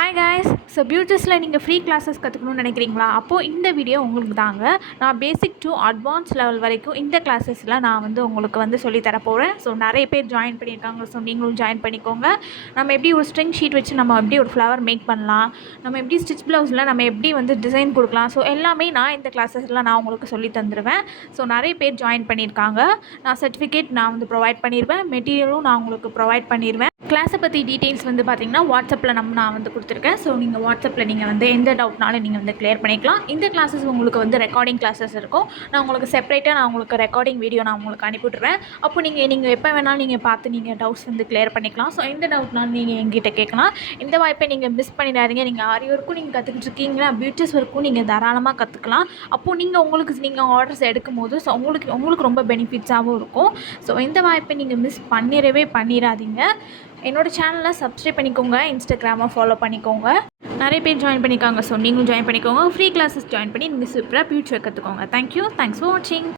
Hi guys. So பியூட்டிஸில் நீங்கள் free classes கற்றுக்கணும்னு நினைக்கிறீங்களா? அப்போது இந்த வீடியோ உங்களுக்கு தாங்க. நான் பேசிக் டு அட்வான்ஸ் லெவல் வரைக்கும் இந்த கிளாஸஸில் நான் உங்களுக்கு சொல்லித்தர போகிறேன். ஸோ நிறைய பேர் ஜாயின் பண்ணியிருக்காங்க. ஸோ நீங்களும் ஜாயின் பண்ணிக்கோங்க. நம்ம எப்படி ஒரு ஸ்ட்ரிங் ஷீட் வச்சு நம்ம எப்படி ஒரு ஃப்ளவர் மேக் பண்ணலாம், நம்ம எப்படி ஸ்டிச் ப்ளவுஸில் நம்ம எப்படி டிசைன் கொடுக்கலாம், ஸோ எல்லாமே நான் இந்த கிளாஸஸில் நான் உங்களுக்கு சொல்லி தந்துடுவேன். ஸோ நிறைய பேர் ஜாயின் பண்ணியிருக்காங்க. நான் சர்டிஃபிகேட் நான் ப்ரொவைட் பண்ணிடுவேன். மெட்டீரியலும் நான் உங்களுக்கு ப்ரொவைட் பண்ணிடுவேன். கிளாஸை பற்றி டீட்டெயில்ஸ் பார்த்திங்கன்னா வாட்ஸ்அப்பில் நான் கொடுத்துருக்கேன். ஸோ நீங்கள் வாட்ஸ்அப்பில் நீங்கள் எந்த டவுட்னாலும் நீங்கள் கிளியர் பண்ணிக்கலாம். இந்த கிளாஸஸ் உங்களுக்கு ரெக்கார்டிங் கிளாஸஸ் இருக்கும். நான் உங்களுக்கு செப்பரேட்டாக நான் உங்களுக்கு ரெக்கார்டிங் வீடியோ நான் உங்களுக்கு அனுப்பிவிட்றேன். அப்போ நீங்கள் எப்போ வேணாலும் நீங்கள் பார்த்து நீங்கள் டவுட்ஸ் கிளியர் பண்ணிக்கலாம். ஸோ எந்த டவுட்னாலும் நீங்கள் எங்கிட்ட கேட்கலாம். இந்த வாய்ப்பை நீங்கள் மிஸ் பண்ணிடாதீங்க. நீங்கள் ஆரி ஒர்க்கும் நீங்கள் கற்றுக்கிட்டு இருக்கீங்களா, பியூட்டிஸ் ஒர்க்கும் நீங்கள் தாராளமாக கற்றுக்கலாம். அப்போது நீங்கள் ஆர்டர்ஸ் எடுக்கும் போது ஸோ உங்களுக்கு ரொம்ப பெனிஃபிட்ஸாகவும் இருக்கும். ஸோ இந்த வாய்ப்பை நீங்கள் மிஸ் பண்ணிடாதீங்க. என்னோடய சேனலை சப்ஸ்கிரைப் பண்ணிக்கோங்க, இன்ஸ்டாகிராமை ஃபாலோ பண்ணிக்கோங்க. நிறைய பேர் ஜாயின் பண்ணிக்காங்க. ஸோ நீங்களும் ஜாயின் பண்ணிக்கோங்க. ஃப்ரீ கிளாஸஸ் ஜாயின் பண்ணி நீங்கள் சூப்பராக பியூட்டிஸ் கற்றுக்கோங்க. தேங்க்யூ. தேங்க்ஸ் ஃபார் வாட்சிங்.